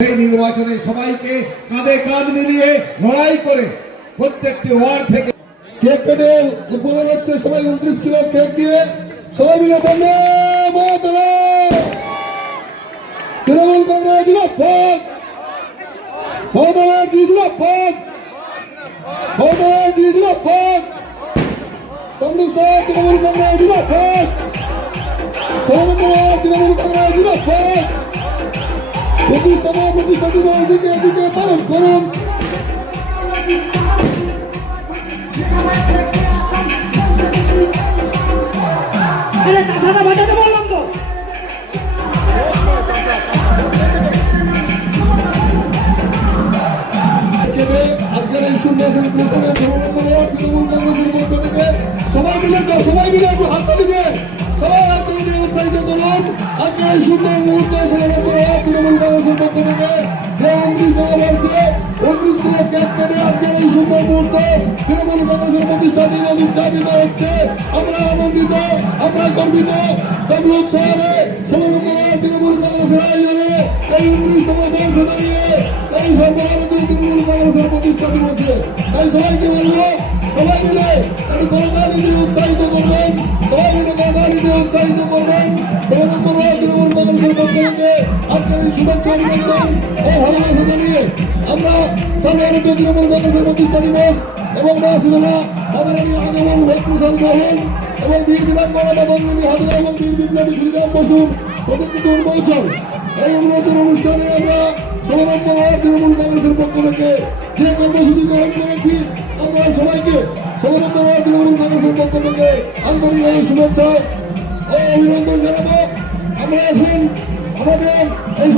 এই নির্বাচনে সবাইকে কাঁধে কাঁধ মিলিয়ে লড়াই করে প্রত্যেকটি ওয়ার্ড থেকে কেক কেটে উপরে হচ্ছে সবাই 29 কিলো কেক দিয়ে সবাই মিলে বন্ধে মাতরম। তৃণমূল কংগ্রেস জিন্দাবাদ, মমতা জিন্দাবাদ, মমতা জিন্দাবাদ, কংগ্রেস তৃণমূল কংগ্রেস জিন্দাবাদ, তৃণমূল কংগ্রেস জিন্দাবাদ। প্রতিষ্ঠা দিবস এদিকে এদিকে পালন করুন। আজকের এই সুন্দর তৃণমূল কংগ্রেসের পক্ষ থেকে সবাই মিলে একটু হাততালি দিয়ে সবাই হাততালি দিয়ে উৎসাহিত করুন। আজকের এই সুন্দর মুহূর্ত তৃণমূল কংগ্রেসের পক্ষ থেকে 29 কিলো কেক কেটে আজকের এই সুন্দর মুহূর্ত তৃণমূল কংগ্রেসের প্রতিষ্ঠা দিবস উদযাপিত হচ্ছে। আমরা আনন্দিত, আমরা গর্বিত। তমলুক শহরে তৃণমূল কংগ্রেসের আয়োজনে এই 19তম বর্ষে দাঁড়িয়ে এই সর্বভারতীয় তৃণমূল কংগ্রেসের প্রতিষ্ঠা দিবসে তাই সবাইকে বলবো সবাই মিলে একটু করতালি দিয়ে উৎসাহিত করবেন, সবাই মিলে করতালি দিয়ে উৎসাহিত করবেন। তৃণমূল কংগ্রেসের পক্ষ থেকে আজকের এই শুভেচ্ছা অভিনন্দন ও ভালোবাসা জানিয়ে আমরা সর্বভারতীয় তৃণমূল কংগ্রেসের প্রতিষ্ঠা দিবস এবং মহাসিনা আদরণী আগমন ভোটপ্রসাদ গ্রহণ এবং বীর বীরাঙ্গনা মাতঙ্গিনী হাজরা এবং বীর বিপ্লবী ক্ষুদিরাম বসুর প্রতিষ্ঠিত উন্মোচন এই উন্মোচন অনুষ্ঠানে আমরা 16 তৃণমূল কংগ্রেসের পক্ষ থেকে যে কর্মসূচি গ্রহণ করেছি আমরা সবাইকে 16 তৃণমূল কংগ্রেসের পক্ষ থেকে আন্তরিকভাবে শুভেচ্ছা ও অভিনন্দন জানাবো। আমরা এখন আমাদের এই